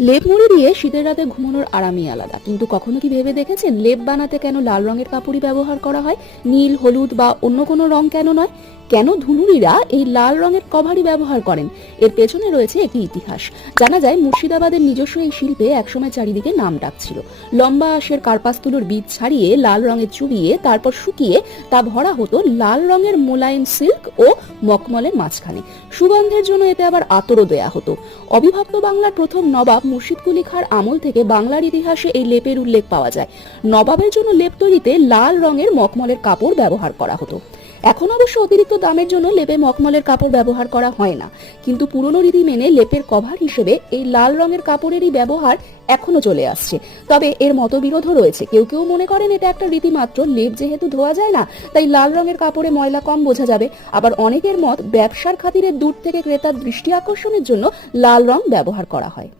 লেপ মুড়ি দিয়ে শীতের রাতে ঘুমানোর আরামই আলাদা। কিন্তু কখনো কি ভেবে দেখেছেন, লেপ বানাতে কেন লাল রঙের কাপড়ই ব্যবহার করা হয়? নীল, হলুদ বা অন্য কোনো রং কেন নয়? কেন ধুনুরিরা এই লাল রঙের কভারই ব্যবহার করেন? এর পেছনে রয়েছে একটি ইতিহাস। জানা যায়, মুর্শিদাবাদের নিজস্ব এই শিল্পে একসময় চারিদিকে নাম ডাকছিল। লম্বা আঁশের কার্পাসতুলোর বীজ ছাড়িয়ে, লাল রঙে চুবিয়ে, তারপর শুকিয়ে, তা ভরা হতো লাল রঙের মোলায়েম সিল্ক ও মকমলের মাঝখানে। সুগন্ধের জন্য এতে আবার আতরও দেয়া হতো। অবিভক্ত বাংলার প্রথম নবাব মুর্শিদ কুলি খাঁর আমল থেকে বাংলার ইতিহাসে এই লেপের উল্লেখ পাওয়া যায়। নবাবের জন্য লেপ তৈরিতে লাল রঙের মকমলের কাপড় ব্যবহার করা হতো। এখন অবশ্য অতিরিক্ত দামের জন্য লেপে মকমলের কাপড় ব্যবহার করা হয় না। কিন্তু পুরনো রীতি মেনে লেপের কভার হিসেবে এই লাল রঙের কাপড়েরই ব্যবহার এখনও চলে আসছে। তবে এর মতবিরোধও রয়েছে। কেউ কেউ মনে করেন এটা একটা রীতিমাত্র। লেপ যেহেতু ধোয়া যায় না, তাই লাল রঙের কাপড়ে ময়লা কম বোঝা যাবে। আবার অনেকের মত ব্যবসার খাতিরে দূর থেকে ক্রেতার দৃষ্টি আকর্ষণের জন্য লাল রং ব্যবহার করা হয়।